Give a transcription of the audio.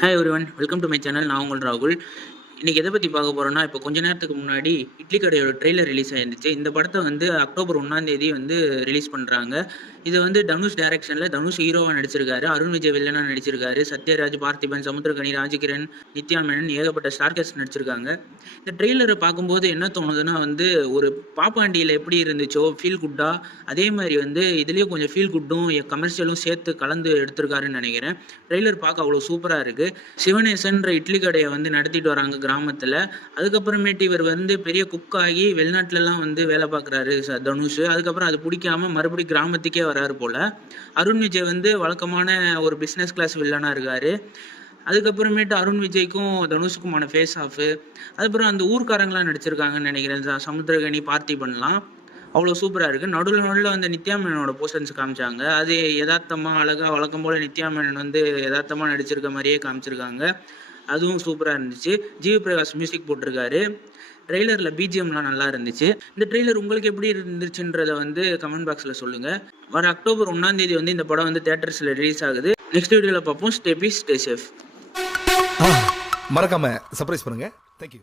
Hi everyone, welcome to my channel. நான் உங்கள் ராகுல். இன்றைக்கி எதை பற்றி பார்க்க போகிறோன்னா, இப்போ கொஞ்ச நேரத்துக்கு முன்னாடி இட்லி கடையோட ட்ரெய்லர் ரிலீஸ் ஆயிருந்துச்சு. இந்த படத்தை வந்து அக்டோபர் 1 வந்து ரிலீஸ் பண்ணுறாங்க. இது வந்து தனுஷ் டைரக்ஷனில் தனுஷ் ஹீரோவாக நடிச்சிருக்காரு, அருண் விஜய் வில்லனாக நடிச்சிருக்காரு, சத்யராஜ், பார்த்திபன், சமுத்திரகனி, ராஜ்கிரண், நித்யா மேனன், ஏகப்பட்ட ஸ்டார் காஸ்ட் நடிச்சிருக்காங்க. இந்த ட்ரெய்லரை பார்க்கும்போது என்ன தோணுதுன்னா வந்து, ஒரு பாப்பாண்டியில் எப்படி இருந்துச்சோ ஃபீல் குட்டாக, அதே மாதிரி வந்து இதுலேயும் கொஞ்சம் ஃபீல் குட்டும் கமர்ஷியலும் சேர்த்து கலந்து எடுத்திருக்காருன்னு நினைக்கிறேன். ட்ரெய்லர் பார்க்க அவ்வளோ சூப்பராக இருக்குது. சிவனேசன்ற இட்லி கடையை வந்து நடத்திட்டு வராங்க கிராமத்தில். அதுக்கப்புறமேட்டு இவர் வந்து பெரிய குக் ஆகி வெளிநாட்டிலலாம் வந்து வேலை பார்க்குறாரு தனுஷ். அதுக்கப்புறம் அது பிடிக்காம மறுபடியும் கிராமத்துக்கே வராரு போல். அருண் விஜய் வந்து வழக்கமான ஒரு பிஸ்னஸ் கிளாஸ் வில்லனாக இருக்கார். அதுக்கப்புறமேட்டு அருண் விஜய்க்கும் தனுஷுக்குமான ஃபேஸ் ஆஃபு, அதுக்கப்புறம் அந்த ஊர்க்காரங்களாம் நடிச்சிருக்காங்கன்னு நினைக்கிறேன். சமுத்திரகனி, பார்த்திபன்லாம் அவ்வளோ சூப்பராக இருக்குது. நடுவில் வந்து நித்யா மேனனோட போஸ்டர்ஸ் காமிச்சாங்க. அது யதார்த்தமாக அழகாக வழக்கம் போல் நித்யா மேனன் வந்து யதார்த்தமாக நடிச்சிருக்க மாதிரியே காமிச்சிருக்காங்க. அதுவும் சூப்பராக இருந்துச்சு. ஜிவி பிரகாஷ் மியூசிக் போட்டிருக்காரு. ட்ரெய்லரில் பிஜிஎம்லாம் நல்லா இருந்துச்சு. இந்த ட்ரெய்லர் உங்களுக்கு எப்படி இருந்துச்சுன்றதை வந்து கமெண்ட் பாக்ஸில் சொல்லுங்கள். வர அக்டோபர் 1 வந்து இந்த படம் வந்து தியேட்டர்ஸில் ரிலீஸ் ஆகுது. நெக்ஸ்ட் வீடியோவில் பார்ப்போம். Stay peace, stay safe. மறக்காம சர்ப்ரைஸ் பண்ணுங்க. தேங்க்யூ.